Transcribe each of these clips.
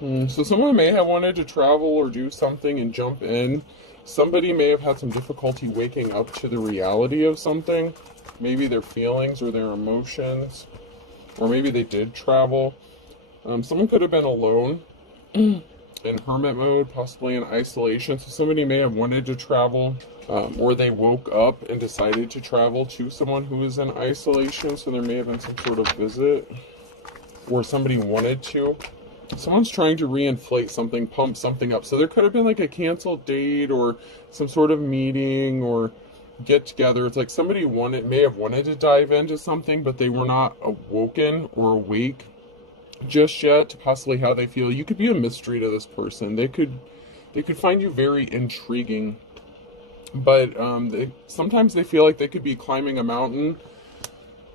So someone may have wanted to travel or do something and jump in. Somebody may have had some difficulty waking up to the reality of something. Maybe their feelings or their emotions. Or maybe they did travel. Someone could have been alone in hermit mode, possibly in isolation. So somebody may have wanted to travel, or they woke up and decided to travel to someone who is in isolation. So there may have been some sort of visit, or somebody wanted to. Someone's trying to reinflate something, pump something up. So there could have been like a canceled date or some sort of meeting or get together. It's like somebody may have wanted to dive into something, but they were not awoken or awake just yet to possibly how they feel. You could be a mystery to this person. They could find you very intriguing, but sometimes they feel like they could be climbing a mountain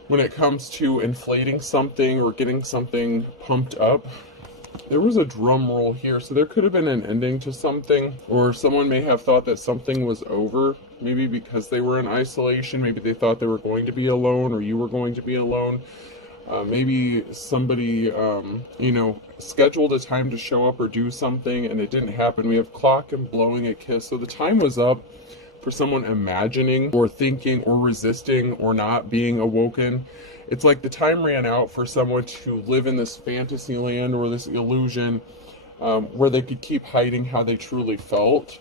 when it comes to inflating something or getting something pumped up. There was a drum roll here, so there could have been an ending to something, or someone may have thought that something was over, maybe because they were in isolation. Maybe they thought they were going to be alone, or you were going to be alone. Maybe somebody, scheduled a time to show up or do something, and it didn't happen. We have clock and blowing a kiss, so the time was up for someone imagining or thinking or resisting or not being awoken. It's like the time ran out for someone to live in this fantasy land or this illusion where they could keep hiding how they truly felt.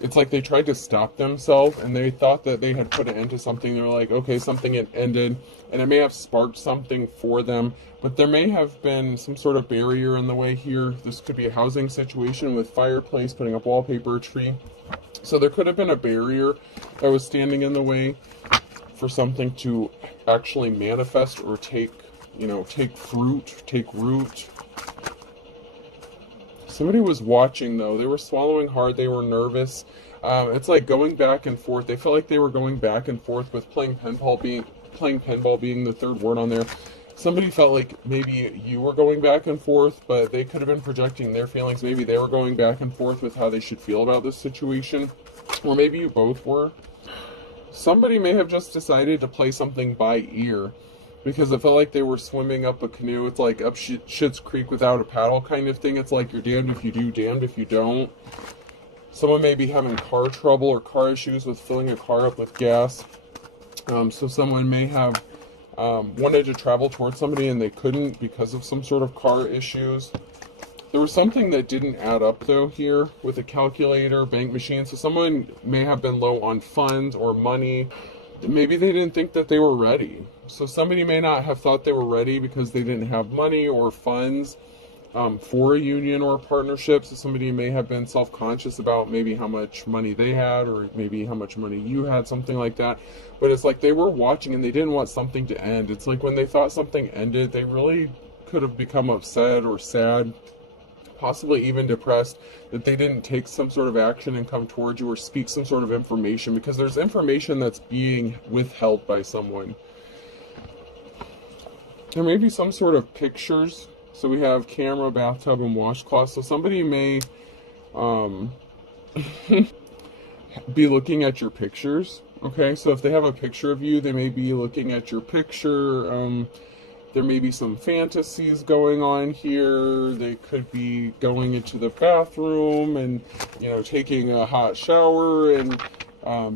It's like they tried to stop themselves and they thought that they had put an end to something. They're like, okay, something had ended, and it may have sparked something for them, but there may have been some sort of barrier in the way here. This could be a housing situation with fireplace, putting up wallpaper, tree. So there could have been a barrier that was standing in the way for something to actually manifest or take fruit, take root. Somebody was watching though. They were swallowing hard. They were nervous. It's like going back and forth. They felt like they were going back and forth with playing pinball being the third word on there. Somebody felt like maybe you were going back and forth, but they could have been projecting their feelings. Maybe they were going back and forth with how they should feel about this situation, or maybe you both were. Somebody may have just decided to play something by ear because it felt like they were swimming up a canoe. It's like up Schitt's Creek without a paddle kind of thing. It's like you're damned if you do, damned if you don't. Someone may be having car trouble or car issues with filling a car up with gas. So someone may have wanted to travel towards somebody and they couldn't because of some sort of car issues. There was something that didn't add up though here with a calculator, bank machine. So someone may have been low on funds or money. Maybe they didn't think that they were ready. So somebody may not have thought they were ready because they didn't have money or funds for a union or a partnership. So somebody may have been self-conscious about maybe how much money they had or maybe how much money you had, something like that. But it's like they were watching and they didn't want something to end. It's like when they thought something ended, they really could have become upset or sad, possibly even depressed, that they didn't take some sort of action and come towards you or speak some sort of information, because there's information that's being withheld by someone. There may be some sort of pictures. So we have camera, bathtub, and washcloth. So somebody may be looking at your pictures. Okay, so if they have a picture of you, they may be looking at your picture. There may be some fantasies going on here. They could be going into the bathroom and, taking a hot shower and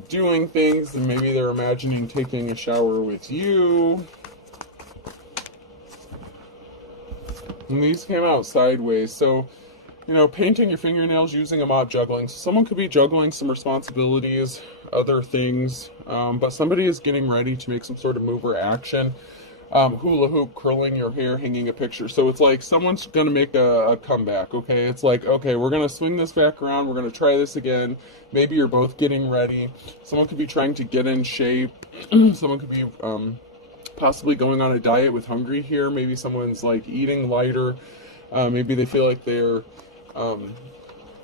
doing things. And maybe they're imagining taking a shower with you. And these came out sideways. So, painting your fingernails, using a mop, juggling. So someone could be juggling some responsibilities, other things. But somebody is getting ready to make some sort of move or action. Hula hoop, curling your hair, hanging a picture. So it's like someone's going to make a comeback, okay? It's like, okay, we're going to swing this back around. We're going to try this again. Maybe you're both getting ready. Someone could be trying to get in shape. Someone could be possibly going on a diet with hungry here. Maybe someone's like eating lighter. Maybe they feel like they're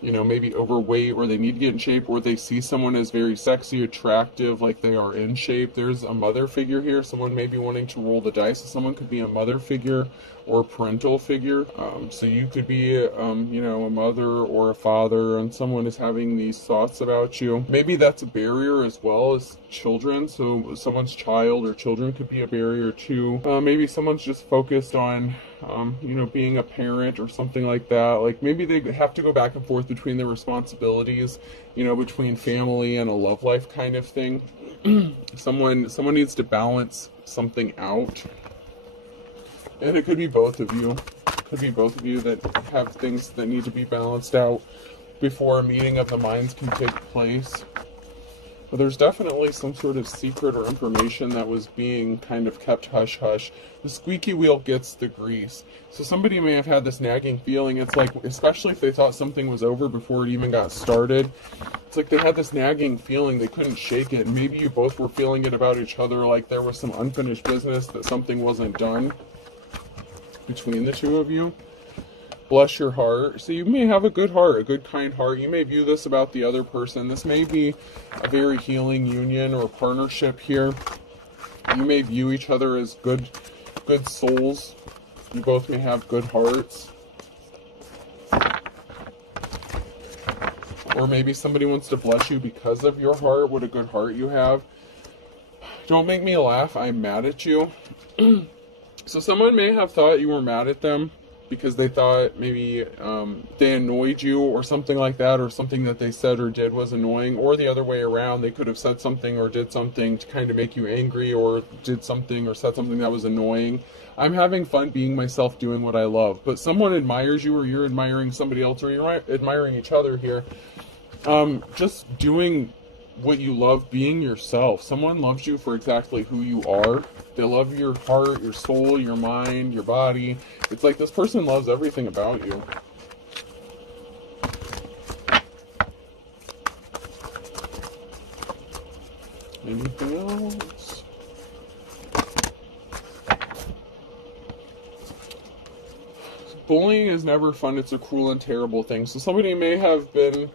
maybe overweight, or they need to get in shape, or they see someone as very sexy, attractive, like they are in shape. There's a mother figure here. Someone may be wanting to roll the dice. So someone could be a mother figure or parental figure. So you could be, a mother or a father, and someone is having these thoughts about you. Maybe that's a barrier as well as children. So someone's child or children could be a barrier too. Maybe someone's just focused on you know, being a parent or something like that. Like maybe they have to go back and forth between their responsibilities, you know, between family and a love life kind of thing. Someone needs to balance something out. And it could be both of you. Could be both of you that have things that need to be balanced out before a meeting of the minds can take place. But there's definitely some sort of secret or information that was being kind of kept hush-hush. The squeaky wheel gets the grease. So somebody may have had this nagging feeling. It's like, especially if they thought something was over before it even got started, it's like they had this nagging feeling, they couldn't shake it. Maybe you both were feeling it about each other, like there was some unfinished business, that something wasn't done between the two of you. Bless your heart. So you may have a good heart, a good kind heart. You may view this about the other person. This may be a very healing union or partnership here. You may view each other as good souls. You both may have good hearts. Or maybe somebody wants to bless you because of your heart, what a good heart you have. Don't make me laugh, I'm mad at you. So someone may have thought you were mad at them because they thought maybe they annoyed you or something like that, or something that they said or did was annoying, or the other way around. They could have said something or did something to kind of make you angry, or did something or said something that was annoying. I'm having fun being myself, doing what I love. But someone admires you, or you're admiring somebody else, or you're admiring each other here. Just doing what you love, being yourself. Someone loves you for exactly who you are. They love your heart, your soul, your mind, your body. It's like this person loves everything about you. Anything else? Bullying is never fun. It's a cruel and terrible thing. So somebody may have been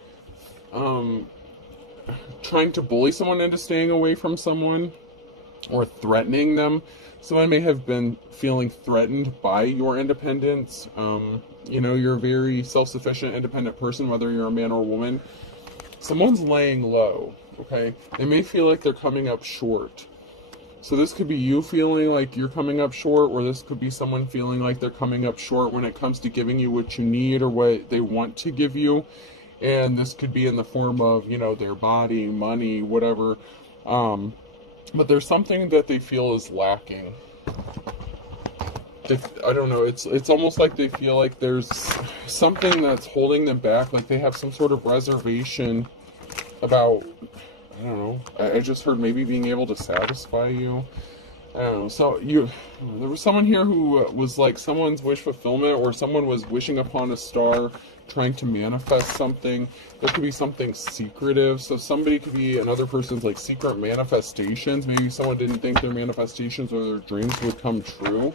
trying to bully someone into staying away from someone, or threatening them. Someone may have been feeling threatened by your independence. You know, you're a very self-sufficient, independent person, whether you're a man or a woman. Someone's laying low, okay? They may feel like they're coming up short. So this could be you feeling like you're coming up short, or this could be someone feeling like they're coming up short when it comes to giving you what you need or what they want to give you. And this could be in the form of, you know, their body, money, whatever. But there's something that they feel is lacking. I don't know, it's almost like they feel like there's something that's holding them back, like they have some sort of reservation about, I don't know, I just heard maybe being able to satisfy you. I don't know. So there was someone here who was like someone's wish fulfillment, or someone was wishing upon a star, trying to manifest something. There could be something secretive. So somebody could be another person's like secret manifestations. Maybe someone didn't think their manifestations or their dreams would come true.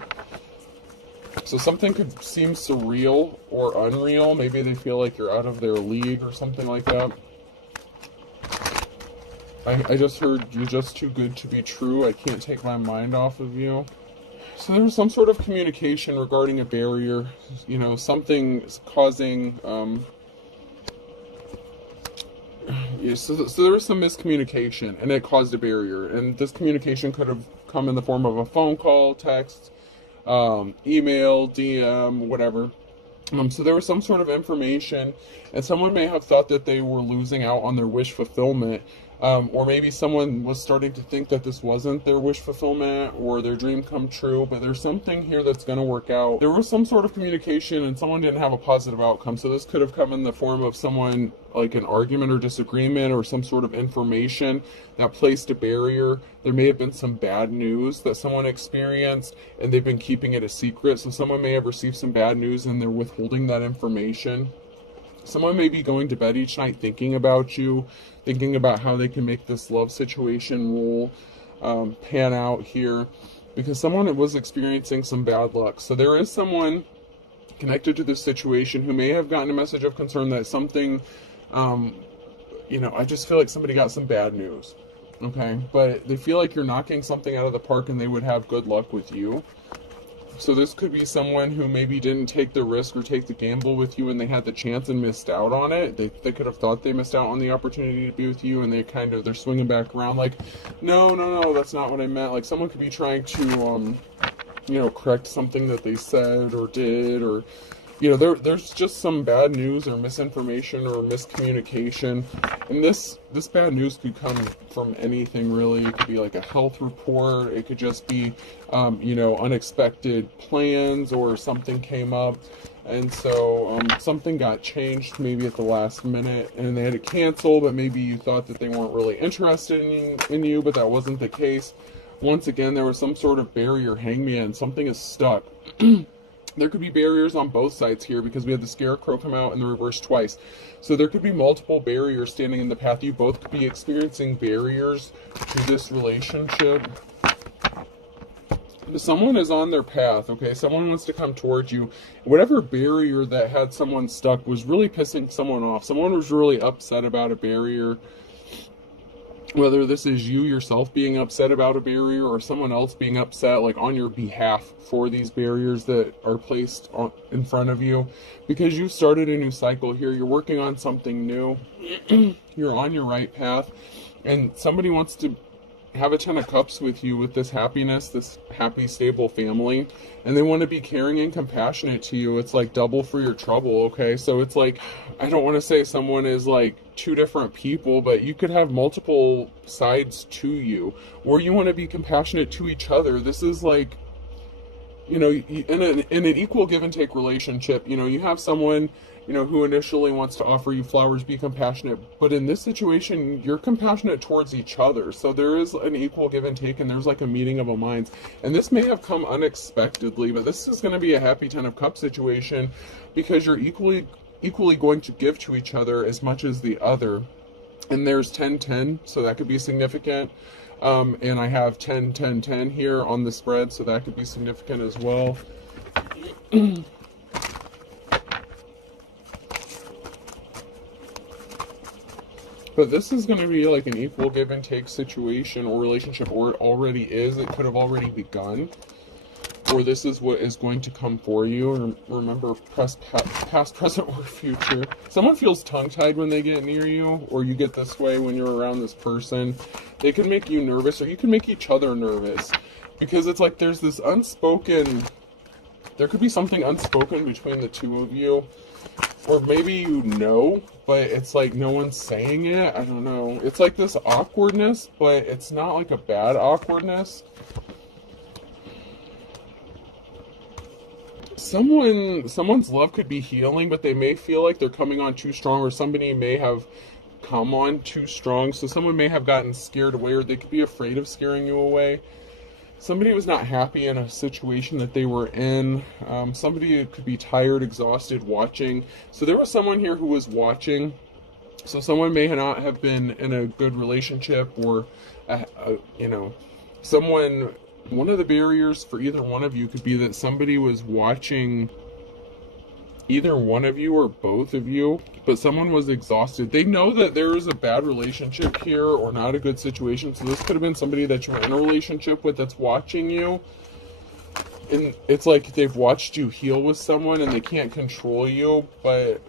So something could seem surreal or unreal. Maybe they feel like you're out of their league or something like that. I just heard you're just too good to be true. I can't take my mind off of you. So there's some sort of communication regarding a barrier. You know, something causing... so there was some miscommunication, and it caused a barrier. And this communication could have come in the form of a phone call, text, email, DM, whatever. So there was some sort of information, and someone may have thought that they were losing out on their wish fulfillment. Or maybe someone was starting to think that this wasn't their wish fulfillment or their dream come true, but there's something here that's going to work out. There was some sort of communication and someone didn't have a positive outcome. So this could have come in the form of someone, like an argument or disagreement, or some sort of information that placed a barrier. There may have been some bad news that someone experienced and they've been keeping it a secret. So someone may have received some bad news and they're withholding that information. Someone may be going to bed each night thinking about you, thinking about how they can make this love situation pan out here, because someone was experiencing some bad luck. So there is someone connected to this situation who may have gotten a message of concern that something, you know, I just feel like somebody got some bad news, okay? But they feel like you're knocking something out of the park and they would have good luck with you. So this could be someone who maybe didn't take the risk or take the gamble with you and they had the chance and missed out on it. They could have thought they missed out on the opportunity to be with you, and they're swinging back around like, no, that's not what I meant. Like someone could be trying to correct something that they said or did, or there's just some bad news or misinformation or miscommunication. And this bad news could come from anything, really. It could be like a health report. It could just be unexpected plans, or something came up, and so something got changed maybe at the last minute and they had to cancel, but maybe you thought that they weren't really interested in you, but that wasn't the case. Once again, there was some sort of barrier, hangman. Something is stuck. There could be barriers on both sides here, because we had the scarecrow come out in the reverse twice. So there could be multiple barriers standing in the path. You both could be experiencing barriers to this relationship. Someone is on their path, okay? Someone wants to come towards you. Whatever barrier that had someone stuck was really pissing someone off. Someone was really upset about a barrier. Whether this is you yourself being upset about a barrier, or someone else being upset like on your behalf for these barriers that are placed in front of you, because you started a new cycle here. You're working on something new. You're on your right path, and somebody wants to have a 10 of cups with you, with this happiness, this happy, stable family, and they want to be caring and compassionate to you. It's like double for your trouble, okay? So it's like, I don't want to say someone is like two different people, but you could have multiple sides to you, or you want to be compassionate to each other. This is like, in an equal give and take relationship. You have someone who initially wants to offer you flowers, be compassionate, but in this situation, you're compassionate towards each other. So there is an equal give and take, and there's like a meeting of the minds. And this may have come unexpectedly, but this is going to be a happy 10 of cups situation, because you're equally going to give to each other as much as the other. And there's 10-10, so that could be significant. And I have 10-10-10 here on the spread, so that could be significant as well. But this is going to be like an equal give and take situation or relationship, or it already is. It could have already begun, or this is what is going to come for you. Remember, past, present, or future. Someone feels tongue-tied when they get near you, or you get this way when you're around this person. They can make you nervous, or you can make each other nervous, because it's like there's this unspoken, there could be something unspoken between the two of you. Or maybe but it's like no one's saying it. I don't know. It's like this awkwardness, but it's not like a bad awkwardness. Someone's love could be healing, but they may feel like they're coming on too strong, or somebody may have come on too strong. So someone may have gotten scared away, or they could be afraid of scaring you away. Somebody was not happy in a situation that they were in. Somebody could be tired, exhausted, watching. So there was someone here who was watching. So someone may not have been in a good relationship, or, someone, one of the barriers for either one of you could be that somebody was watching either one of you or both of you, but someone was exhausted. They know that there is a bad relationship here, or not a good situation. So this could have been somebody that you're in a relationship with that's watching you. And it's like they've watched you heal with someone and they can't control you, but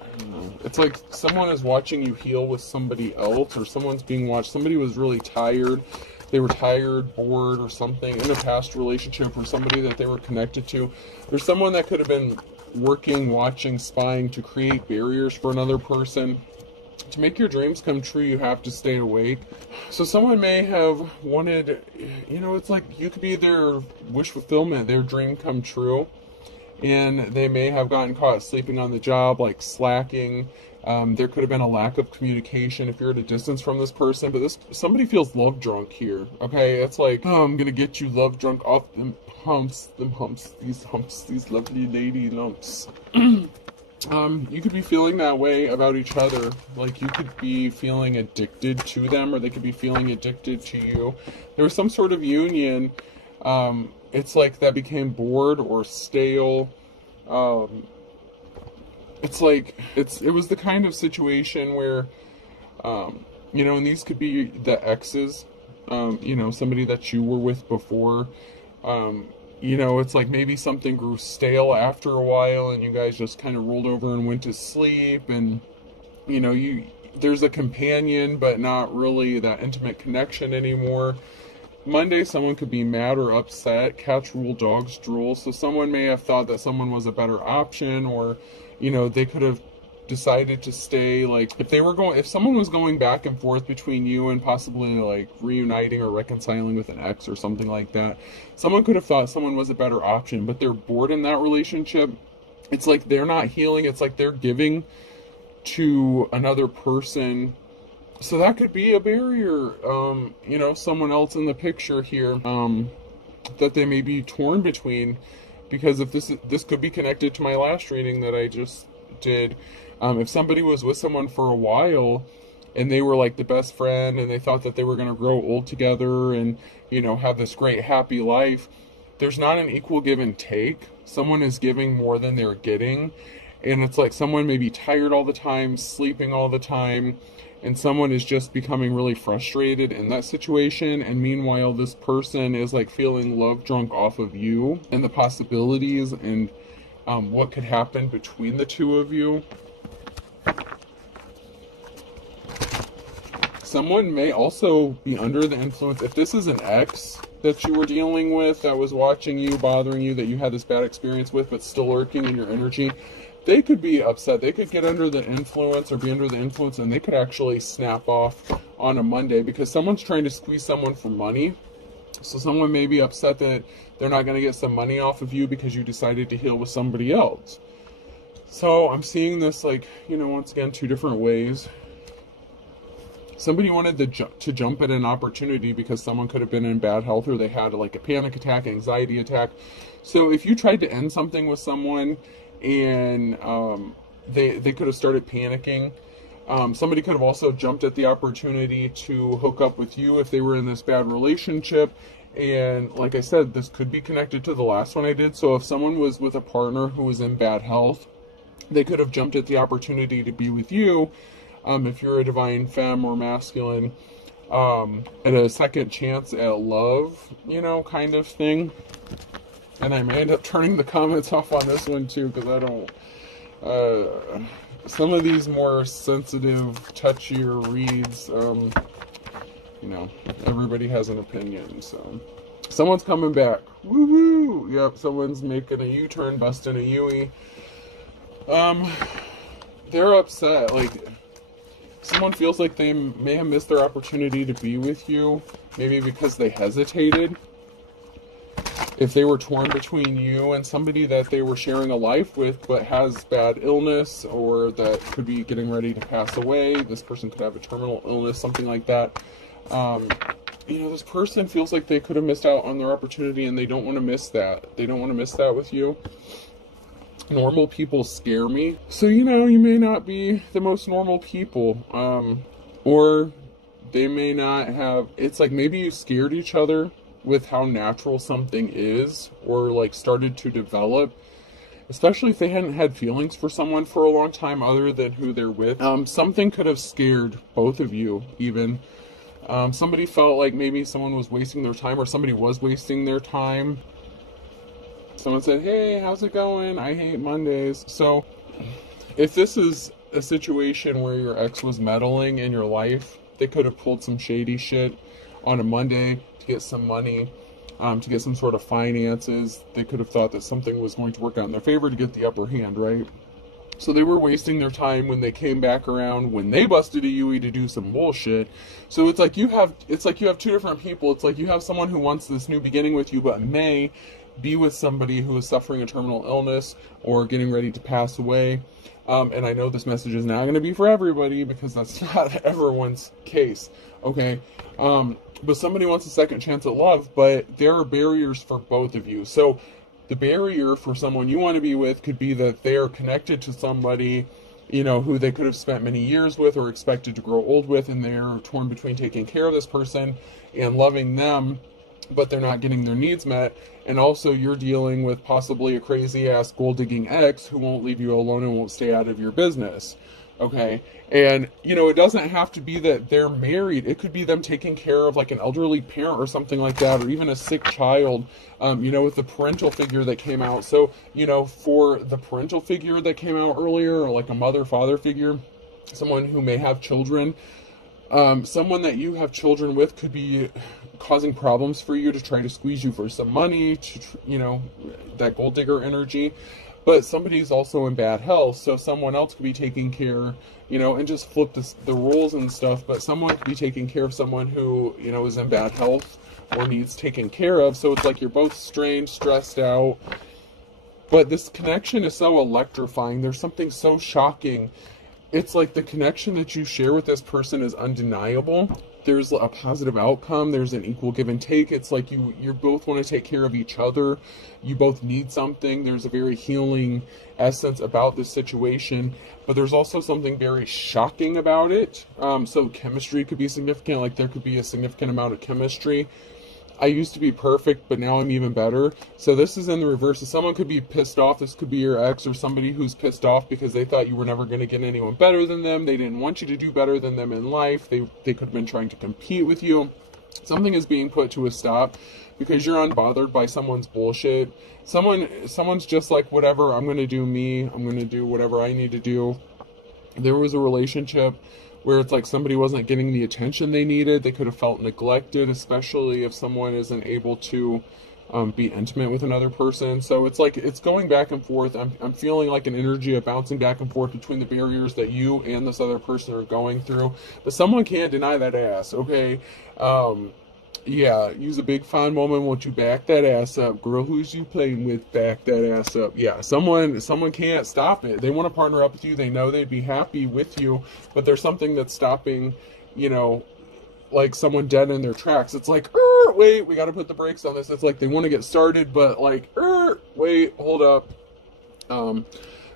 I don't know. It's like someone is watching you heal with somebody else, or someone's being watched. Somebody was really tired. They were tired, bored, or something in a past relationship, or somebody that they were connected to. There's someone that could have been working, watching, spying to create barriers for another person. To make your dreams come true, you have to stay awake. So someone may have wanted, it's like you could be their wish fulfillment, their dream come true. And they may have gotten caught sleeping on the job, like slacking. There could have been a lack of communication if you're at a distance from this person. But somebody feels love drunk here, okay? It's like, I'm gonna get you love drunk off them humps, these lovely lady lumps. You could be feeling that way about each other. Like you could be feeling addicted to them, or they could be feeling addicted to you. There was some sort of union. It's like that became bored or stale. It's like, it was the kind of situation where, and these could be the exes, somebody that you were with before. It's like maybe something grew stale after a while and you guys just kind of rolled over and went to sleep, and, there's a companion, but not really that intimate connection anymore. Monday, someone could be mad or upset. Cats rule, dogs drool. So someone may have thought that someone was a better option, or, they could have decided to stay. Like, if someone was going back and forth between you and possibly like reuniting or reconciling with an ex or something like that, someone could have thought someone was a better option, but they're bored in that relationship. It's like they're not healing. It's like they're giving to another person. So that could be a barrier. Someone else in the picture here, that they may be torn between, because if this could be connected to my last reading that I just did. If somebody was with someone for a while and they were like the best friend and they thought that they were going to grow old together and, have this great happy life, there's not an equal give and take. Someone is giving more than they're getting. And it's like someone may be tired all the time, sleeping all the time, and someone is just becoming really frustrated in that situation. And meanwhile, this person is like feeling love drunk off of you and the possibilities and what could happen between the two of you. Someone may also be under the influence. If this is an ex that you were dealing with, that was watching you, bothering you, that you had this bad experience with, but still lurking in your energy, they could be upset. They could get under the influence or be under the influence, and they could actually snap off on a Monday because someone's trying to squeeze someone for money. So someone may be upset that they're not going to get some money off of you because you decided to heal with somebody else. So I'm seeing this like, once again, two different ways. Somebody wanted to jump at an opportunity because someone could have been in bad health, or they had like a panic attack, anxiety attack. So if you tried to end something with someone and they could have started panicking, somebody could have also jumped at the opportunity to hook up with you if they were in this bad relationship. And like I said, this could be connected to the last one I did. So if someone was with a partner who was in bad health, they could have jumped at the opportunity to be with you. If you're a divine femme or masculine, at a second chance at love, kind of thing. And I may end up turning the comments off on this one too, because I don't, some of these more sensitive, touchier reads, everybody has an opinion. So someone's coming back. Woohoo! Yep, someone's making a U-turn, busting a Yui. They're upset. Like, someone feels like they may have missed their opportunity to be with you, maybe because they hesitated. If they were torn between you and somebody that they were sharing a life with but has bad illness, or that could be getting ready to pass away, this person could have a terminal illness, something like that. This person feels like they could have missed out on their opportunity, and they don't want to miss that. They don't want to miss that with you. Normal people scare me. So, you may not be the most normal people. Or they may not have, it's like maybe you scared each other with how natural something is, or like started to develop, especially if they hadn't had feelings for someone for a long time other than who they're with. Something could have scared both of you even. Somebody felt like maybe someone was wasting their time, or somebody was wasting their time. Someone said, hey, how's it going? I hate Mondays. So if this is a situation where your ex was meddling in your life, they could have pulled some shady shit on a Monday to get some money, to get some sort of finances. They could have thought that something was going to work out in their favor to get the upper hand, right? So they were wasting their time when they came back around, when they busted a Yui to do some bullshit. So it's like you have two different people. It's like you have someone who wants this new beginning with you, but may be with somebody who is suffering a terminal illness or getting ready to pass away. And I know this message is not going to be for everybody, because that's not everyone's case, okay? But somebody wants a second chance at love, but there are barriers for both of you. So the barrier for someone you want to be with could be that they are connected to somebody, who they could have spent many years with or expected to grow old with, and they're torn between taking care of this person and loving them, but they're not getting their needs met. And also you're dealing with possibly a crazy ass gold digging ex who won't leave you alone and won't stay out of your business. Okay. And it doesn't have to be that they're married. It could be them taking care of like an elderly parent or something like that, or even a sick child, with the parental figure that came out. So, for the parental figure that came out earlier, or like a mother, father figure, someone who may have children, Someone that you have children with could be causing problems for you to try to squeeze you for some money, to, you know, that gold digger energy. But somebody's also in bad health, so someone else could be taking care, you know, and just flip the roles and stuff, but someone could be taking care of someone who, you know, is in bad health or needs taken care of. So it's like you're both strained, stressed out. But this connection is so electrifying. There's something so shocking. It's like the connection that you share with this person is undeniable. There's a positive outcome. There's an equal give and take. It's like you both want to take care of each other. You both need something. There's a very healing essence about this situation, but there's also something very shocking about it. So chemistry could be significant. Like there could be a significant amount of chemistry. I used to be perfect, but now I'm even better. So this is in the reverse. So someone could be pissed off. This could be your ex or somebody who's pissed off because they thought you were never going to get anyone better than them. They didn't want you to do better than them in life. They could have been trying to compete with you. Something is being put to a stop because you're unbothered by someone's bullshit. Someone's just like, whatever, I'm going to do me. I'm going to do whatever I need to do. There was a relationship where it's like somebody wasn't getting the attention they needed. They could have felt neglected, especially if someone isn't able to be intimate with another person. So it's like it's going back and forth. I'm feeling like an energy of bouncing back and forth between the barriers that you and this other person are going through. But someone can't deny that ass, okay? Yeah, use a big fine woman. Won't you back that ass up? Girl, who's you playing with? Back that ass up. Yeah, someone can't stop it. They want to partner up with you. They know they'd be happy with you, but there's something that's stopping, you know, like someone dead in their tracks. It's like, wait, we got to put the brakes on this. It's like they want to get started, but like, wait, hold up.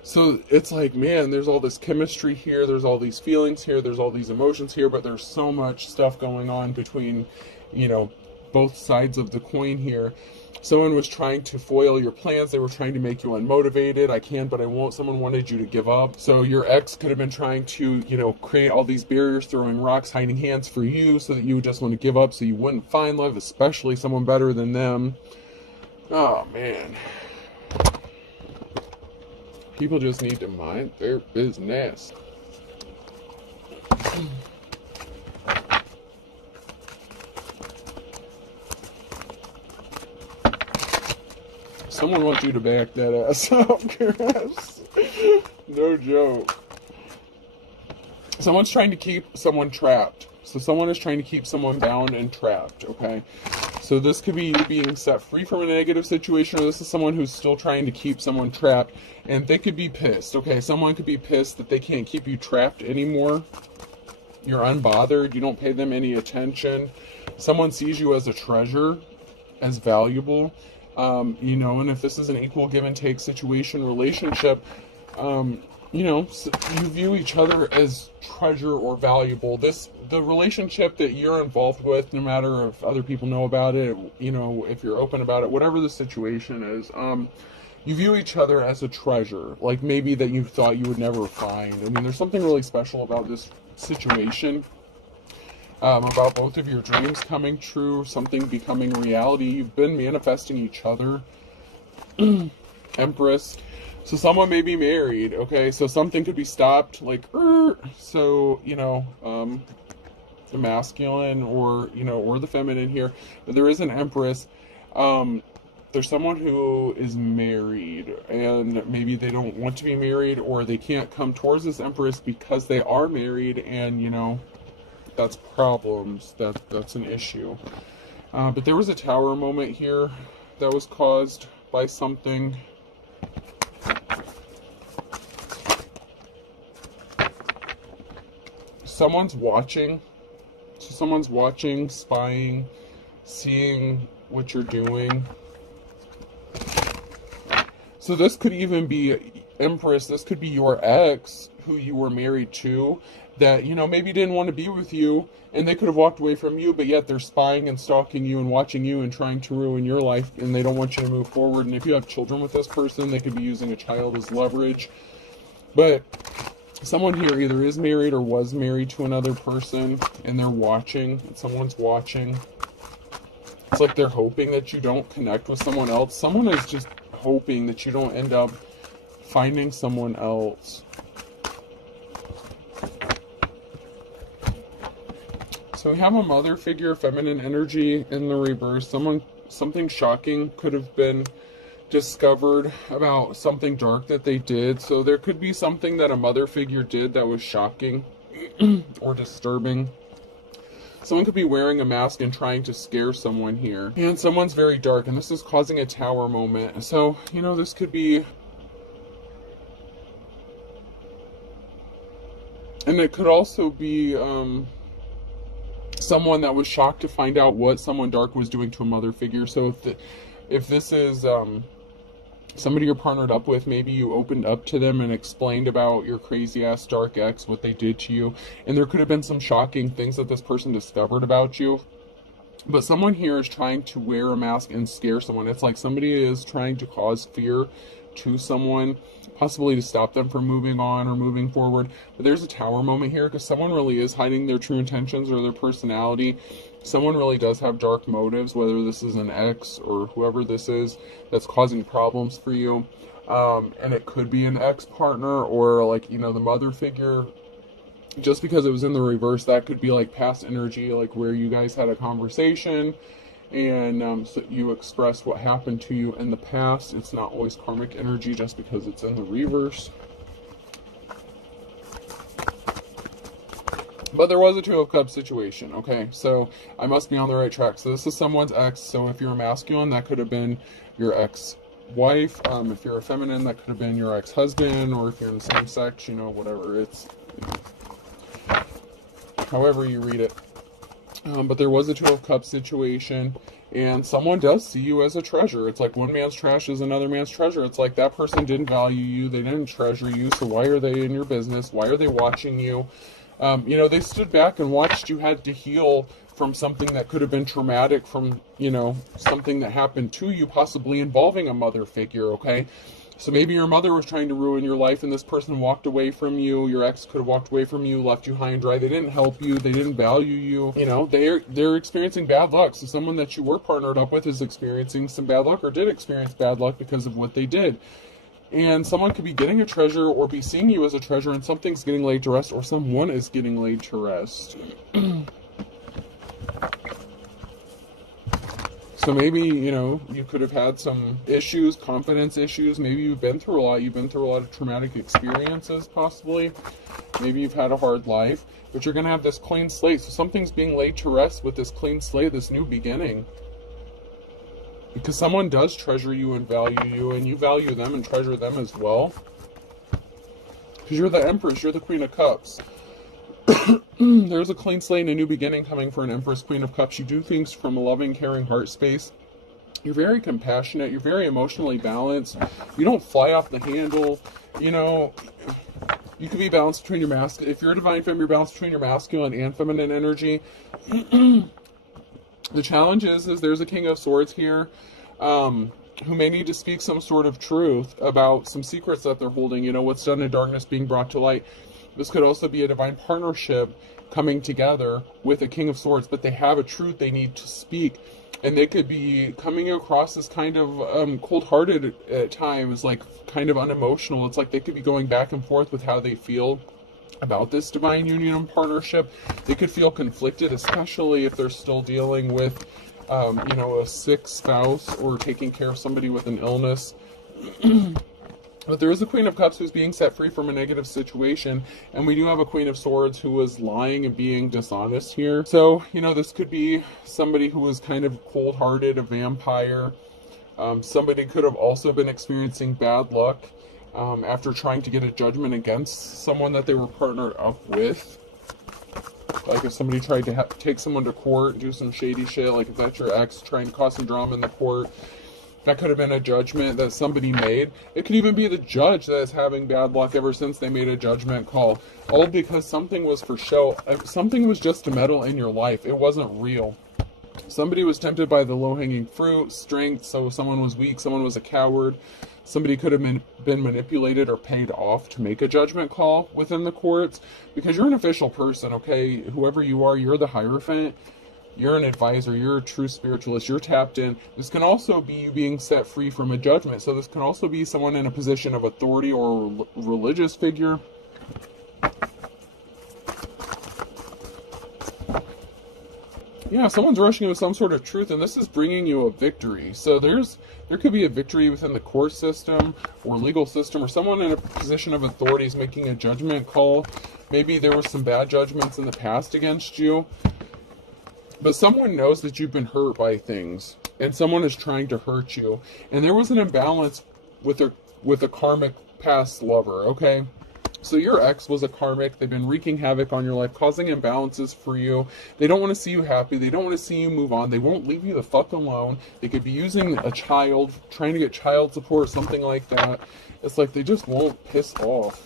So it's like, man, there's all this chemistry here. There's all these feelings here. There's all these emotions here, but there's so much stuff going on between, you know, both sides of the coin here. Someone was trying to foil your plans. They were trying to make you unmotivated. I can, but I won't. Someone wanted you to give up. So your ex could have been trying to, you know, create all these barriers, throwing rocks, hiding hands for you so that you would just want to give up so you wouldn't find love, especially someone better than them. Oh, man. People just need to mind their business. Someone wants you to back that ass up, Chris. No joke. Someone's trying to keep someone trapped. So someone is trying to keep someone bound and trapped, okay? So this could be you being set free from a negative situation, or this is someone who's still trying to keep someone trapped, and they could be pissed, okay? Someone could be pissed that they can't keep you trapped anymore. You're unbothered. You don't pay them any attention. Someone sees you as a treasure, as valuable. You know, and if this is an equal give and take situation, relationship, you know, you view each other as treasure or valuable. The relationship that you're involved with, no matter if other people know about it, you know, if you're open about it, whatever the situation is, you view each other as a treasure, like maybe that you thought you would never find. I mean, there's something really special about this situation. About both of your dreams coming true, something becoming reality. You've been manifesting each other. Empress. So someone may be married, okay? So something could be stopped, like, so, you know, the masculine or, you know, or the feminine here. But there is an Empress. There's someone who is married, and maybe they don't want to be married, or they can't come towards this Empress because they are married, and, you know, that's problems. That's an issue. But there was a tower moment here that was caused by something. Someone's watching. So someone's watching, spying, seeing what you're doing. So this could even be Empress. This could be your ex who you were married to, that, you know, maybe didn't want to be with you, and they could have walked away from you, but yet they're spying and stalking you and watching you and trying to ruin your life, and they don't want you to move forward. And if you have children with this person, they could be using a child as leverage. But someone here either is married or was married to another person, and they're watching, and someone's watching. It's like they're hoping that you don't connect with someone else. Someone is just hoping that you don't end up finding someone else. So we have a mother figure, feminine energy in the reverse. Something shocking could have been discovered about something dark that they did. So there could be something that a mother figure did that was shocking or disturbing. Someone could be wearing a mask and trying to scare someone here. And someone's very dark, and this is causing a tower moment. So, you know, this could be... And it could also be someone that was shocked to find out what someone dark was doing to a mother figure. So if this is somebody you're partnered up with, maybe you opened up to them and explained about your crazy ass dark ex, what they did to you, and there could have been some shocking things that this person discovered about you. But someone here is trying to wear a mask and scare someone. It's like somebody is trying to cause fear to someone, possibly to stop them from moving on or moving forward. But there's a tower moment here because someone really is hiding their true intentions or their personality. Someone really does have dark motives, whether this is an ex or whoever this is that's causing problems for you. And it could be an ex-partner or, like, you know, the mother figure. Just because it was in the reverse, that could be like past energy, like where you guys had a conversation and so you expressed what happened to you in the past. It's not always karmic energy just because it's in the reverse. But there was a Two of Cups situation, okay? So I must be on the right track. So this is someone's ex. So if you're a masculine, that could have been your ex-wife. If you're a feminine, that could have been your ex-husband. Or if you're in the same sex, you know, whatever. It's however you read it. But there was a Two of Cups situation, and someone does see you as a treasure. It's like one man's trash is another man's treasure. It's like that person didn't value you, they didn't treasure you, so why are they in your business? Why are they watching you? You know, they stood back and watched you had to heal from something that could have been traumatic, from, you know, something that happened to you, possibly involving a mother figure, okay? So maybe your mother was trying to ruin your life and this person walked away from you. Your ex could have walked away from you, left you high and dry. They didn't help you. They didn't value you. You know, they're experiencing bad luck. So someone that you were partnered up with is experiencing some bad luck or did experience bad luck because of what they did. And someone could be getting a treasure or be seeing you as a treasure and something's getting laid to rest or someone is getting laid to rest. So maybe, you know, you could have had some issues, confidence issues. Maybe you've been through a lot. You've been through a lot of traumatic experiences, possibly. Maybe you've had a hard life. But you're going to have this clean slate. So something's being laid to rest with this clean slate, this new beginning. Because someone does treasure you and value you, and you value them and treasure them as well. Because you're the Empress. You're the Queen of Cups. There's a clean slate and a new beginning coming for an Empress, Queen of Cups. You do things from a loving, caring heart space. You're very compassionate. You're very emotionally balanced. You don't fly off the handle. You know, you could be balanced between your masculine. If you're a divine femme, you're balanced between your masculine and feminine energy. The challenge is there's a King of Swords here who may need to speak some sort of truth about some secrets that they're holding. You know, what's done in darkness being brought to light. This could also be a divine partnership coming together with a King of Swords, but they have a truth they need to speak. And they could be coming across as kind of cold-hearted at times, like kind of unemotional. It's like they could be going back and forth with how they feel about this divine union and partnership. They could feel conflicted, especially if they're still dealing with, you know, a sick spouse or taking care of somebody with an illness. But there is a Queen of Cups who's being set free from a negative situation, and we do have a Queen of Swords who was lying and being dishonest here. So, you know, this could be somebody who was kind of cold-hearted, a vampire. Somebody could have also been experiencing bad luck after trying to get a judgment against someone that they were partnered up with. Like if somebody tried to take someone to court, do some shady shit, like if that's your ex trying to cause some drama in the court, that could have been a judgment that somebody made. It could even be the judge that is having bad luck ever since they made a judgment call. All because something was for show. Something was just to meddle in your life. It wasn't real. Somebody was tempted by the low-hanging fruit, strength, so someone was weak, someone was a coward. Somebody could have been manipulated or paid off to make a judgment call within the courts. Because you're an official person, okay? Whoever you are, you're the Hierophant. You're an advisor, you're a true spiritualist, you're tapped in. This can also be you being set free from a judgment. So this can also be someone in a position of authority or a religious figure. Yeah, someone's rushing in with some sort of truth, and this is bringing you a victory. So there could be a victory within the court system or legal system, or someone in a position of authority is making a judgment call. Maybe there were some bad judgments in the past against you, but someone knows that you've been hurt by things, and someone is trying to hurt you. And there was an imbalance with a karmic past lover, okay? So your ex was a karmic. They've been wreaking havoc on your life, causing imbalances for you. They don't want to see you happy. They don't want to see you move on. They won't leave you the fuck alone. They could be using a child, trying to get child support, something like that. It's like they just won't piss off.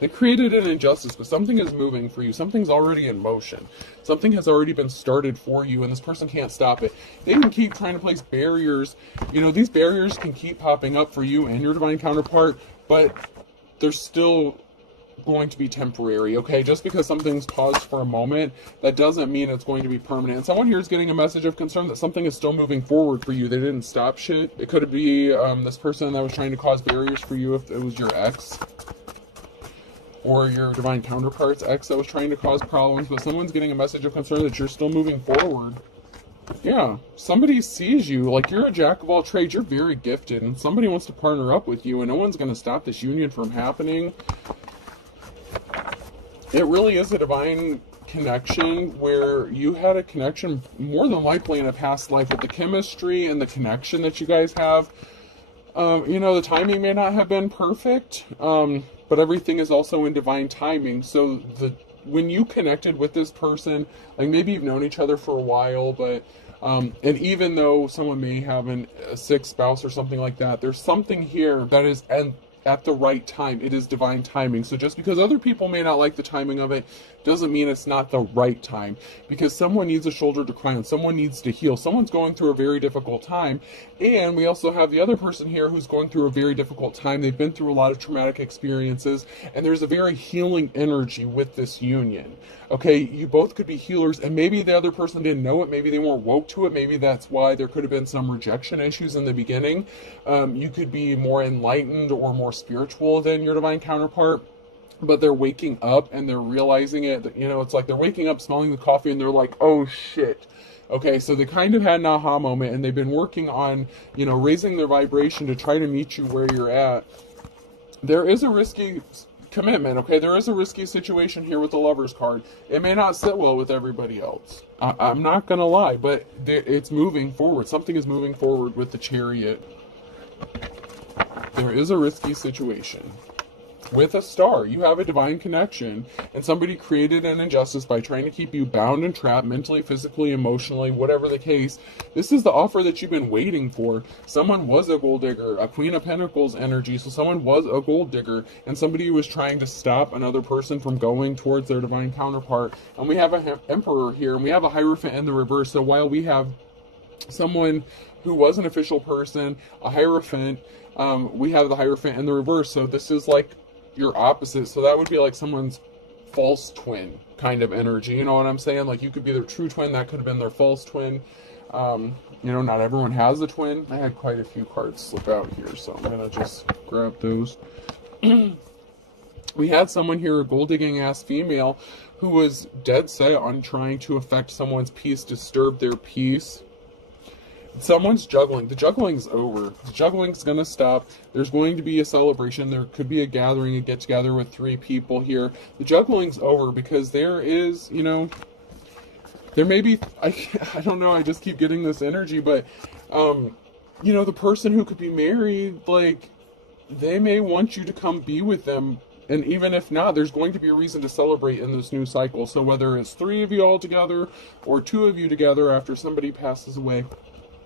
They created an injustice, but something is moving for you. Something's already in motion. Something has already been started for you, and this person can't stop it. They can keep trying to place barriers. You know, these barriers can keep popping up for you and your divine counterpart, but they're still going to be temporary, okay? Just because something's paused for a moment, that doesn't mean it's going to be permanent. And someone here is getting a message of concern that something is still moving forward for you. They didn't stop shit. It could be this person that was trying to cause barriers for you if it was your ex, or your divine counterpart's ex that was trying to cause problems, but someone's getting a message of concern that you're still moving forward. Yeah, somebody sees you, like you're a jack of all trades, you're very gifted, and somebody wants to partner up with you, and no one's going to stop this union from happening. It really is a divine connection where you had a connection more than likely in a past life with the chemistry and the connection that you guys have. You know, the timing may not have been perfect, but everything is also in divine timing. So when you connected with this person, like maybe you've known each other for a while, but and even though someone may have a sick spouse or something like that, there's something here that is at the right time. It is divine timing. So just because other people may not like the timing of it doesn't mean it's not the right time, because someone needs a shoulder to cry on. Someone needs to heal. Someone's going through a very difficult time. And we also have the other person here who's going through a very difficult time. They've been through a lot of traumatic experiences, and there's a very healing energy with this union. Okay, you both could be healers, and maybe the other person didn't know it. Maybe they weren't woke to it. Maybe that's why there could have been some rejection issues in the beginning. You could be more enlightened or more spiritual than your divine counterpart, but they're waking up and they're realizing it. You know, it's like they're waking up, smelling the coffee, and they're like, oh shit. Okay, so they kind of had an aha moment, and they've been working on, you know, raising their vibration to try to meet you where you're at. There is a risky commitment, okay? There is a risky situation here with the Lover's card. It may not sit well with everybody else. I'm not going to lie, but it's moving forward. Something is moving forward with the Chariot. There is a risky situation. With a star, you have a divine connection, and somebody created an injustice by trying to keep you bound and trapped mentally, physically, emotionally, whatever the case. This is the offer that you've been waiting for. Someone was a gold digger, a Queen of Pentacles energy, so someone was a gold digger, and somebody was trying to stop another person from going towards their divine counterpart. And we have an Emperor here, and we have a Hierophant in the reverse. So while we have someone who was an official person, a Hierophant, we have the Hierophant in the reverse. So this is like your opposite. So that would be like someone's false twin kind of energy. You know what I'm saying? Like you could be their true twin. That could have been their false twin. You know, not everyone has a twin. I had quite a few cards slip out here, so I'm going to just grab those. We had someone here, a gold digging ass female, who was dead set on trying to affect someone's peace, disturb their peace. Someone's juggling. The juggling's over. The juggling's going to stop. There's going to be a celebration. There could be a gathering, a get-together with 3 people here. The juggling's over because there is, you know, there may be, I don't know, I just keep getting this energy, but, you know, the person who could be married, like, they may want you to come be with them. And even if not, there's going to be a reason to celebrate in this new cycle. So whether it's 3 of you all together or 2 of you together after somebody passes away,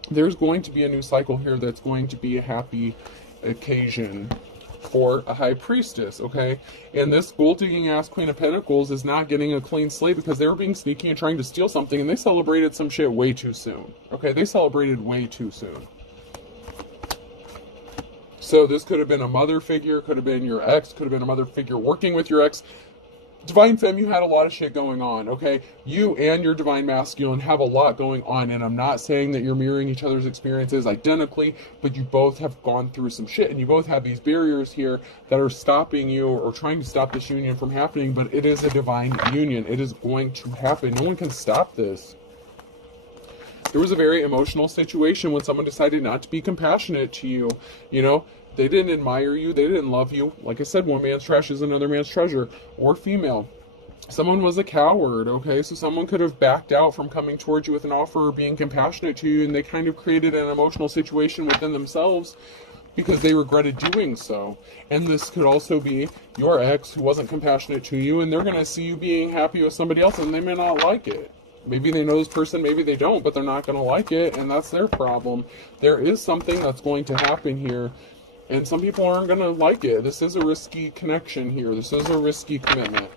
there's going to be a new cycle here that's going to be a happy occasion for a high priestess, okay? And this gold-digging ass Queen of Pentacles is not getting a clean slate because they were being sneaky and trying to steal something, and they celebrated some shit way too soon, okay? They celebrated way too soon. So this could have been a mother figure, could have been your ex, could have been a mother figure working with your ex. Divine Femme, you had a lot of shit going on, okay? You and your Divine Masculine have a lot going on, and I'm not saying that you're mirroring each other's experiences identically, but you both have gone through some shit, and you both have these barriers here that are stopping you or trying to stop this union from happening, but it is a divine union. It is going to happen. No one can stop this. There was a very emotional situation when someone decided not to be compassionate to you, you know? They didn't admire you. They didn't love you. Like I said, one man's trash is another man's treasure. Or female. Someone was a coward, okay? So someone could have backed out from coming towards you with an offer or being compassionate to you, and they kind of created an emotional situation within themselves because they regretted doing so. And this could also be your ex who wasn't compassionate to you, and they're going to see you being happy with somebody else, and they may not like it. Maybe they know this person, maybe they don't, but they're not going to like it, and that's their problem. There is something that's going to happen here. And some people aren't going to like it. This is a risky connection here. This is a risky commitment.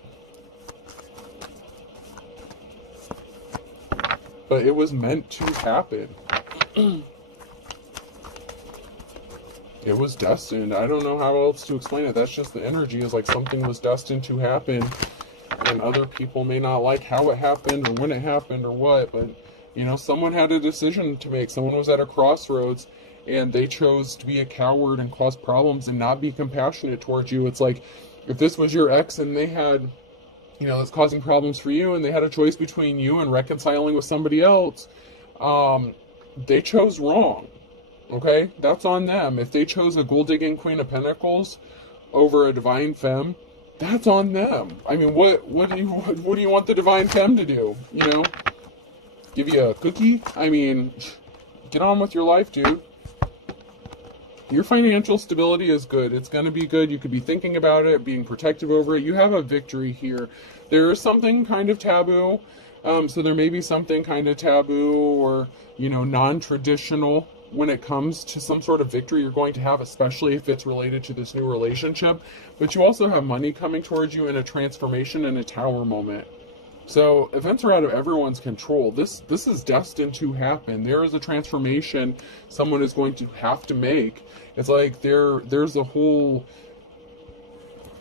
But it was meant to happen. It was destined. I don't know how else to explain it. That's just the energy. Is like something was destined to happen. And other people may not like how it happened or when it happened or what. But, you know, someone had a decision to make. Someone was at a crossroads. And they chose to be a coward and cause problems and not be compassionate towards you. It's like, if this was your ex and they had, you know, that's causing problems for you, and they had a choice between you and reconciling with somebody else, they chose wrong. Okay? That's on them. If they chose a gold-digging Queen of Pentacles over a Divine Femme, that's on them. I mean, what do you want the Divine Femme to do? You know? Give you a cookie? I mean, get on with your life, dude. Your financial stability is good. It's going to be good. You could be thinking about it, being protective over it. You have a victory here. There is something kind of taboo. So there may be something kind of taboo or, you know, non-traditional when it comes to some sort of victory you're going to have, especially if it's related to this new relationship. But you also have money coming towards you in a transformation and a tower moment. So events are out of everyone's control. This is destined to happen. There is a transformation someone is going to have to make. It's like there's a whole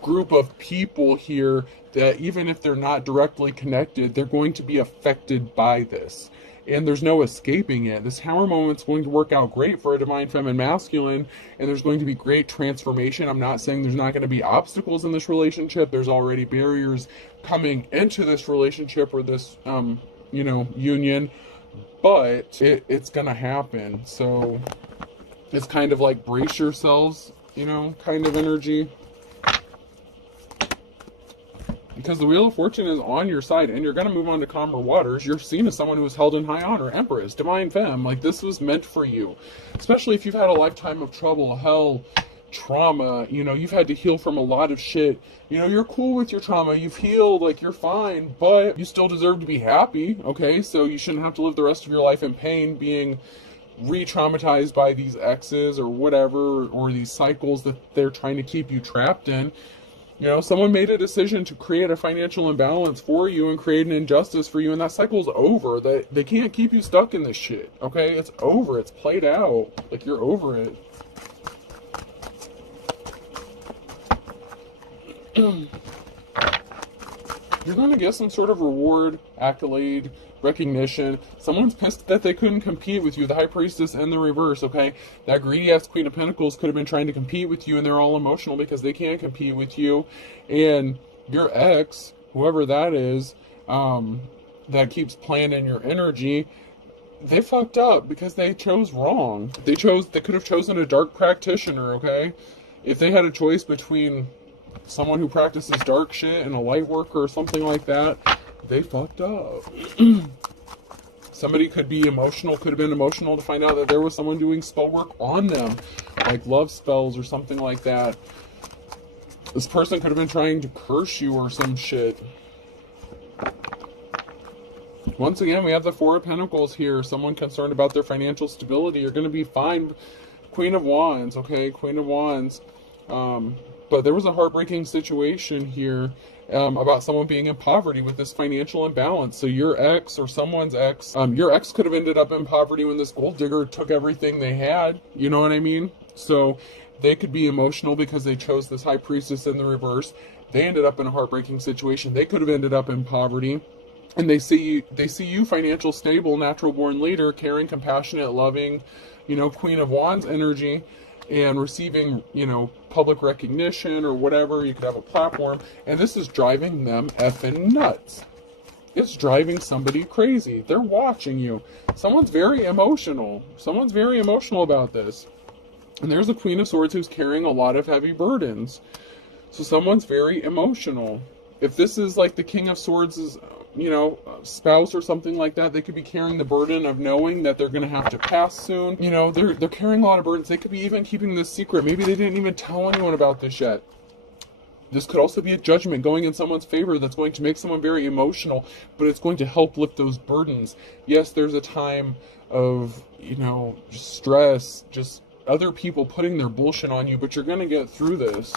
group of people here that even if they're not directly connected, they're going to be affected by this. And there's no escaping it. This Tower moment's going to work out great for a Divine Feminine Masculine, and there's going to be great transformation. I'm not saying there's not going to be obstacles in this relationship. There's already barriers coming into this relationship or this, you know, union, but it's going to happen. So it's kind of like brace yourselves, you know, kind of energy. Because the Wheel of Fortune is on your side, and you're going to move on to calmer waters. You're seen as someone who is held in high honor. Empress, Divine Femme, like this was meant for you. Especially if you've had a lifetime of trouble, hell, trauma, you know, you've had to heal from a lot of shit. You know, you're cool with your trauma, you've healed, like you're fine, but you still deserve to be happy, okay? So you shouldn't have to live the rest of your life in pain, being re-traumatized by these exes or whatever, or these cycles that they're trying to keep you trapped in. You know, someone made a decision to create a financial imbalance for you and create an injustice for you, and that cycle's over. They can't keep you stuck in this shit, okay? It's over. It's played out. Like, you're over it. You're going to get some sort of reward, accolade, recognition. Someone's pissed that they couldn't compete with you. The High Priestess and the reverse, okay? That greedy-ass Queen of Pentacles could have been trying to compete with you, and they're all emotional because they can't compete with you. And your ex, whoever that is, that keeps playing in your energy, they fucked up because they chose wrong. They could have chosen a dark practitioner, okay? If they had a choice between someone who practices dark shit and a light worker or something like that, they fucked up. Somebody could be emotional, could have been emotional to find out that there was someone doing spell work on them, like love spells or something like that. This person could have been trying to curse you or some shit. Once again, we have the Four of Pentacles here. Someone concerned about their financial stability. You're going to be fine. Queen of Wands, okay? Queen of Wands. But there was a heartbreaking situation here about someone being in poverty with this financial imbalance. So your ex or someone's ex, your ex could have ended up in poverty when this gold digger took everything they had. You know what I mean? So they could be emotional because they chose this High Priestess in the reverse. They ended up in a heartbreaking situation. They could have ended up in poverty. And they see you financial, stable, natural born leader, caring, compassionate, loving, Queen of Wands energy, and receiving, public recognition or whatever. You could have a platform, and this is driving them effing nuts. It's driving somebody crazy. They're watching you. Someone's very emotional. Someone's very emotional about this. And there's a Queen of Swords who's carrying a lot of heavy burdens. So someone's very emotional. If this is like the King of Swords' spouse or something like that, they could be carrying the burden of knowing that they're going to have to pass soon. They're carrying a lot of burdens. They could be even keeping this secret. Maybe they didn't even tell anyone about this yet. This could also be a judgment going in someone's favor that's going to make someone very emotional, but it's going to help lift those burdens. Yes, there's a time of, just stress, just other people putting their bullshit on you, but you're going to get through this.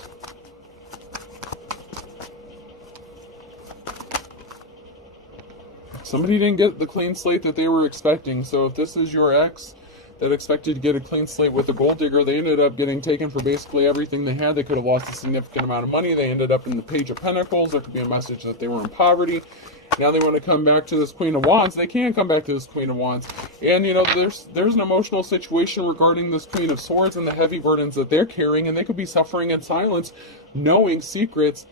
Somebody didn't get the clean slate that they were expecting. So if this is your ex that expected to get a clean slate with a gold digger, they ended up getting taken for basically everything they had. They could have lost a significant amount of money. They ended up in the Page of Pentacles. There could be a message that they were in poverty. Now they want to come back to this Queen of Wands. They can't come back to this Queen of Wands. And, there's an emotional situation regarding this Queen of Swords and the heavy burdens that they're carrying. And they could be suffering in silence, knowing secrets.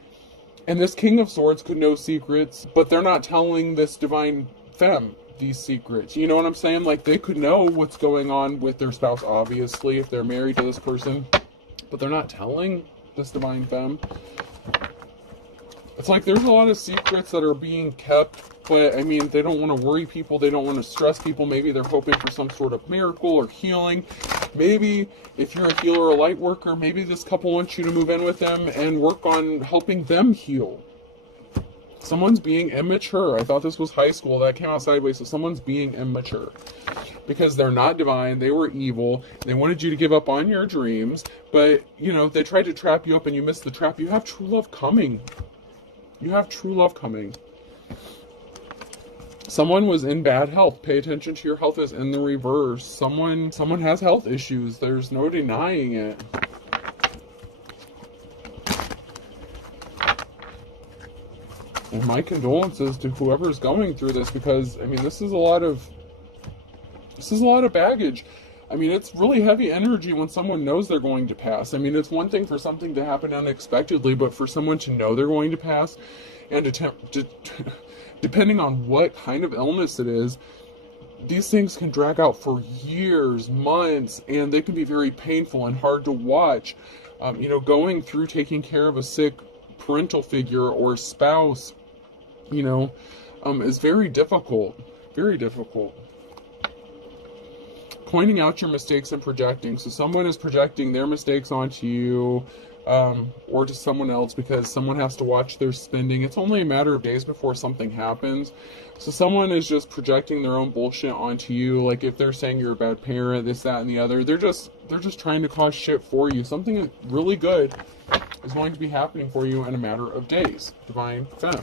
And this King of Swords could know secrets, but they're not telling this divine femme these secrets. You know what I'm saying? Like, they could know what's going on with their spouse, obviously, if they're married to this person, but they're not telling this divine femme. It's like there's a lot of secrets that are being kept, but I mean, they don't want to worry people. They don't want to stress people. Maybe they're hoping for some sort of miracle or healing. Maybe if you're a healer or a light worker, maybe this couple wants you to move in with them and work on helping them heal. Someone's being immature. I thought this was high school. That came out sideways. So someone's being immature because they're not divine. They were evil. They wanted you to give up on your dreams. But, they tried to trap you up and you missed the trap. You have true love coming. You have true love coming. Someone was in bad health. Pay attention to your health is in the reverse. Someone has health issues. There's no denying it. And my condolences to whoever's going through this, because I mean this is a lot of baggage. I mean, it's really heavy energy when someone knows they're going to pass. I mean, it's one thing for something to happen unexpectedly, but for someone to know they're going to pass and depending on what kind of illness it is, these things can drag out for years, months, and they can be very painful and hard to watch. Going through taking care of a sick parental figure or spouse, is very difficult. Very difficult. Pointing out your mistakes and projecting. So someone is projecting their mistakes onto you or to someone else because someone has to watch their spending. It's only a matter of days before something happens. So someone is just projecting their own bullshit onto you. Like if they're saying you're a bad parent, this, that, and the other, they're just trying to cause shit for you. Something really good is going to be happening for you in a matter of days. Divine Femme.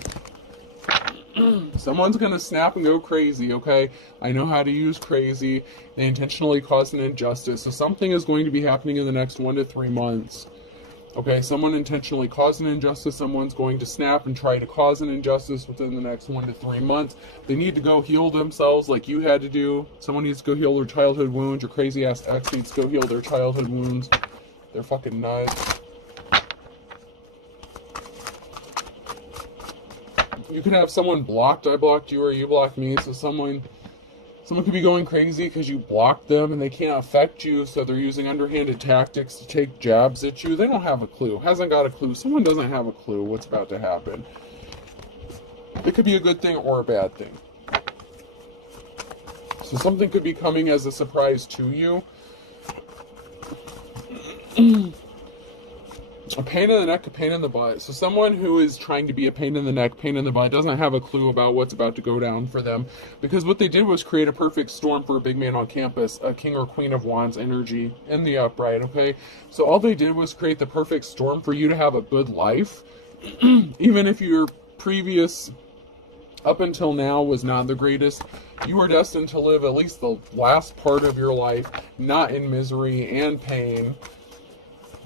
Someone's going to snap and go crazy, okay? I know how to use crazy. They intentionally cause an injustice. So something is going to be happening in the next 1 to 3 months. Okay, someone intentionally caused an injustice. Someone's going to snap and try to cause an injustice within the next 1 to 3 months. They need to go heal themselves like you had to do. Someone needs to go heal their childhood wounds. Your crazy-ass ex needs to go heal their childhood wounds. They're fucking nuts. You could have someone blocked. I blocked you or you blocked me. So someone could be going crazy because you blocked them and they can't affect you. So they're using underhanded tactics to take jabs at you. They don't have a clue. Hasn't got a clue. Someone doesn't have a clue what's about to happen. It could be a good thing or a bad thing. So something could be coming as a surprise to you. A pain in the neck, a pain in the butt. So someone who is trying to be a pain in the neck, pain in the butt, doesn't have a clue about what's about to go down for them. Because what they did was create a perfect storm for a big man on campus, a King or Queen of Wands energy in the upright, okay? So all they did was create the perfect storm for you to have a good life. Even if your previous, up until now, was not the greatest, you are destined to live at least the last part of your life not in misery and pain.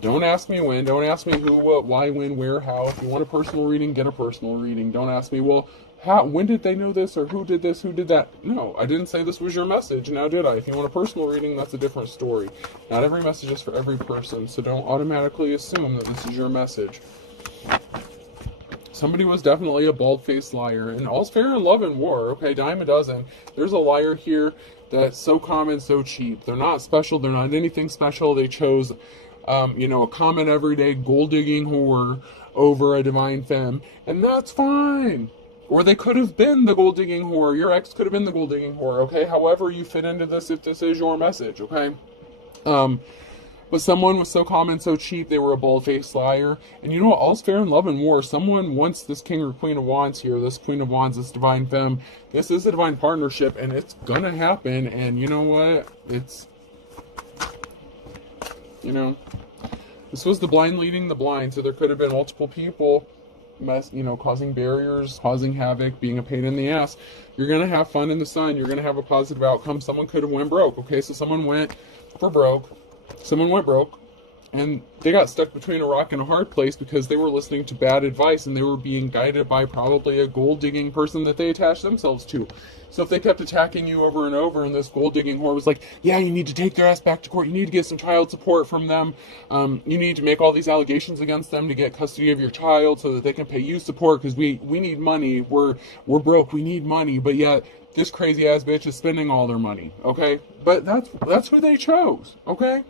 Don't ask me when. Don't ask me who, what, why, when, where, how. If you want a personal reading, get a personal reading. Don't ask me, well, how, when did they know this, or who did this, who did that? No, I didn't say this was your message, now did I? If you want a personal reading, that's a different story. Not every message is for every person, so don't automatically assume that this is your message. Somebody was definitely a bald-faced liar, and all's fair in love and war, okay? Dime a dozen. There's a liar here that's so common, so cheap. They're not special, they're not anything special. They chose, a common everyday gold-digging whore over a divine femme, and that's fine. Or they could have been the gold-digging whore. Your ex could have been the gold-digging whore, okay? However you fit into this, if this is your message, okay? But someone was so common, so cheap, they were a bald-faced liar. And you know what? All's fair in love and war. Someone wants this King or Queen of Wands here, this Queen of Wands, this divine femme. This is a divine partnership, and it's gonna happen. And you know what? It's, this was the blind leading the blind. So there could have been multiple people causing barriers, causing havoc, being a pain in the ass. You're going to have fun in the sun. You're going to have a positive outcome. Someone could have went broke, okay? So someone went broke, and they got stuck between a rock and a hard place because they were listening to bad advice, and they were being guided by probably a gold-digging person that they attached themselves to. So if they kept attacking you over and over, and this gold-digging whore was like, yeah, you need to take their ass back to court, you need to get some child support from them, you need to make all these allegations against them to get custody of your child so that they can pay you support, because we need money, we're broke, we need money, but yet this crazy-ass bitch is spending all their money, okay? But that's who they chose, okay?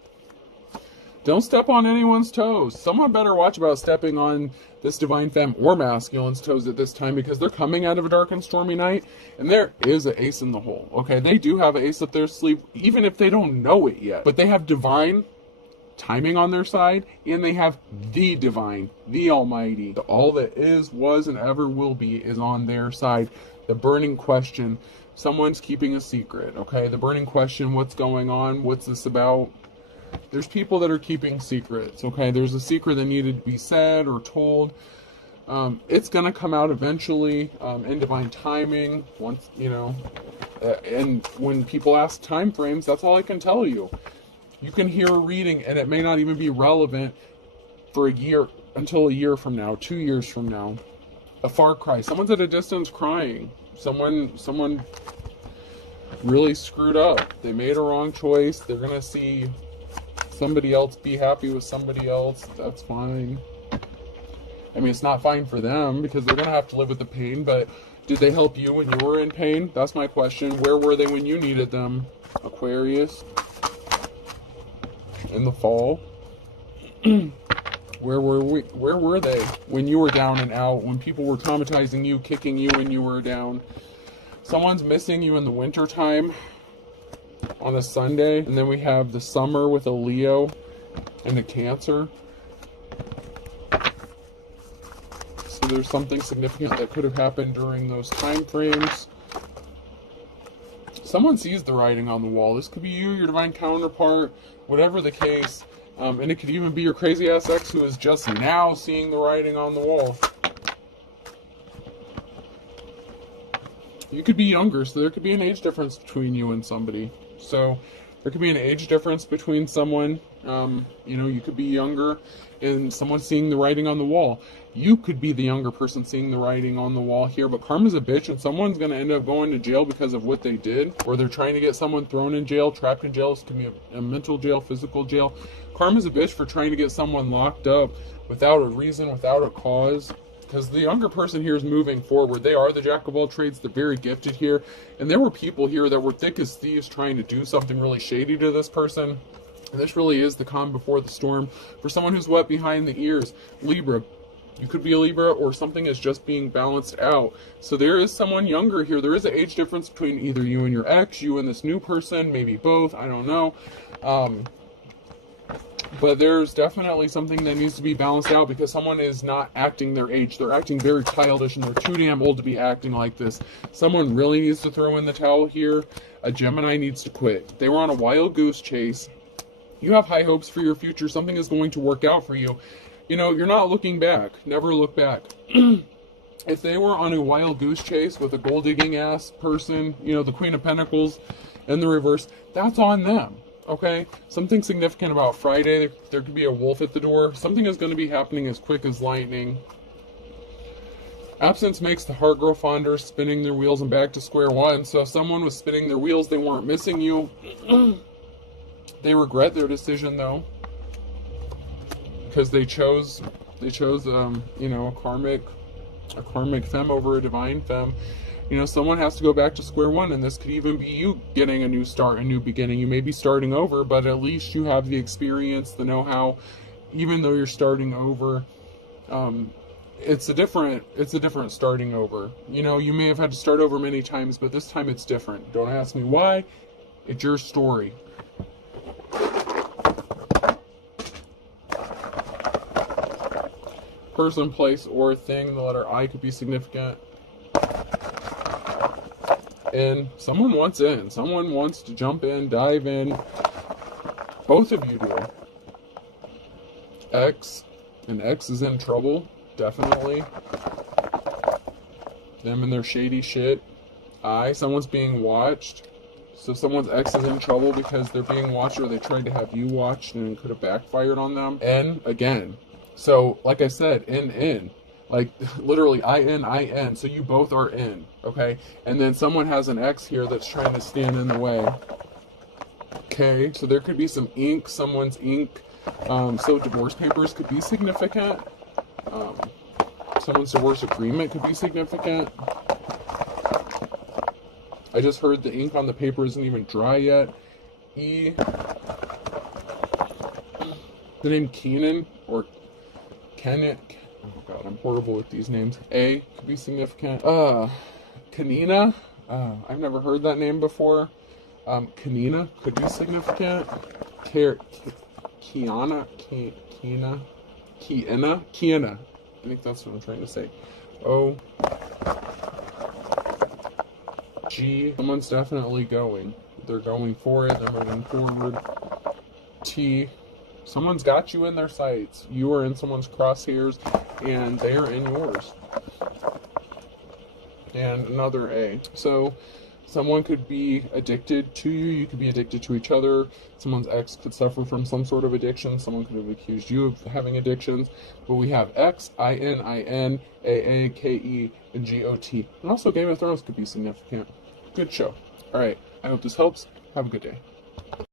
Don't step on anyone's toes. Someone better watch about stepping on this divine femme or masculine's toes at this time, because they're coming out of a dark and stormy night, and there is an ace in the hole, okay? They do have an ace up their sleeve, even if they don't know it yet. But they have divine timing on their side, and they have the divine, the almighty. All that is, was, and ever will be is on their side. The burning question, someone's keeping a secret, okay? The burning question, what's going on? What's this about? There's people that are keeping secrets, okay? There's a secret that needed to be said or told. It's going to come out eventually in divine timing. Once, and when people ask time frames, that's all I can tell you. You can hear a reading, and it may not even be relevant for a year, until a year from now, 2 years from now. A far cry. Someone's at a distance crying. Someone really screwed up. They made a wrong choice. They're going to see somebody else be happy with somebody else. That's fine. I mean, it's not fine for them because they're going to have to live with the pain, but did they help you when you were in pain? That's my question. Where were they when you needed them? Aquarius. In the fall. Where were they when you were down and out, when people were traumatizing you, kicking you when you were down? Someone's missing you in the winter time. On a Sunday, and then we have the summer with a Leo and a Cancer. So there's something significant that could have happened during those time frames. Someone sees the writing on the wall. This could be you, your divine counterpart, whatever the case. And it could even be your crazy ass ex who is just now seeing the writing on the wall. You could be younger, so there could be an age difference between you and somebody. So there could be an age difference between someone, you could be younger and someone seeing the writing on the wall. You could be the younger person seeing the writing on the wall here, but karma's a bitch, and someone's going to end up going to jail because of what they did, or they're trying to get someone thrown in jail, trapped in jail. This could be a mental jail, physical jail. Karma's a bitch for trying to get someone locked up without a reason, without a cause. Because the younger person here is moving forward. They are the jack of all trades. They're very gifted here. And there were people here that were thick as thieves trying to do something really shady to this person. And this really is the calm before the storm. For someone who's wet behind the ears, Libra. You could be a Libra, or something is just being balanced out. So there is someone younger here. There is an age difference between either you and your ex, you and this new person, maybe both. I don't know. But there's definitely something that needs to be balanced out because someone is not acting their age. They're acting very childish, and they're too damn old to be acting like this. Someone really needs to throw in the towel here. A Gemini needs to quit. They were on a wild goose chase. You have high hopes for your future. Something is going to work out for you. You're not looking back. Never look back. If they were on a wild goose chase with a gold digging ass person, the Queen of Pentacles in the reverse, that's on them. Okay, something significant about Friday. There could be a wolf at the door. Something is going to be happening as quick as lightning. Absence makes the heart grow fonder, spinning their wheels and back to square one. So if someone was spinning their wheels, they weren't missing you. They regret their decision though, because they chose you know, a karmic femme over a divine femme. You know, someone has to go back to square one, and this could even be you getting a new start, a new beginning. You may be starting over, but at least you have the experience, the know-how. Even though you're starting over, it's a different starting over. You know, you may have had to start over many times, but this time it's different. Don't ask me why. It's your story. Person, place, or thing. The letter I could be significant. And someone wants in. Someone wants to jump in, dive in. Both of you do. X. And X is in trouble. Definitely. Them and their shady shit. I. Someone's being watched. So someone's ex is in trouble because they're being watched, or they tried to have you watched and it could have backfired on them. N. Again. So, like I said, in. Like, literally, I-N. So you both are in, okay? And then someone has an ex here that's trying to stand in the way. Okay, so there could be some ink, someone's ink. So divorce papers could be significant. Someone's divorce agreement could be significant. I just heard the ink on the paper isn't even dry yet. E. The name Keenan, or Kenneth. Oh god, I'm horrible with these names. A could be significant. Kanina. I've never heard that name before. Kanina could be significant. Kiana. I think that's what I'm trying to say. O. G. Someone's definitely going. They're going for it. They're moving forward. T. Someone's got you in their sights. You are in someone's crosshairs, and they are in yours. And another A. So, someone could be addicted to you. You could be addicted to each other. Someone's ex could suffer from some sort of addiction. Someone could have accused you of having addictions. But we have X, I-N, A-A, K-E, and G-O-T. And also Game of Thrones could be significant. Good show. Alright, I hope this helps. Have a good day.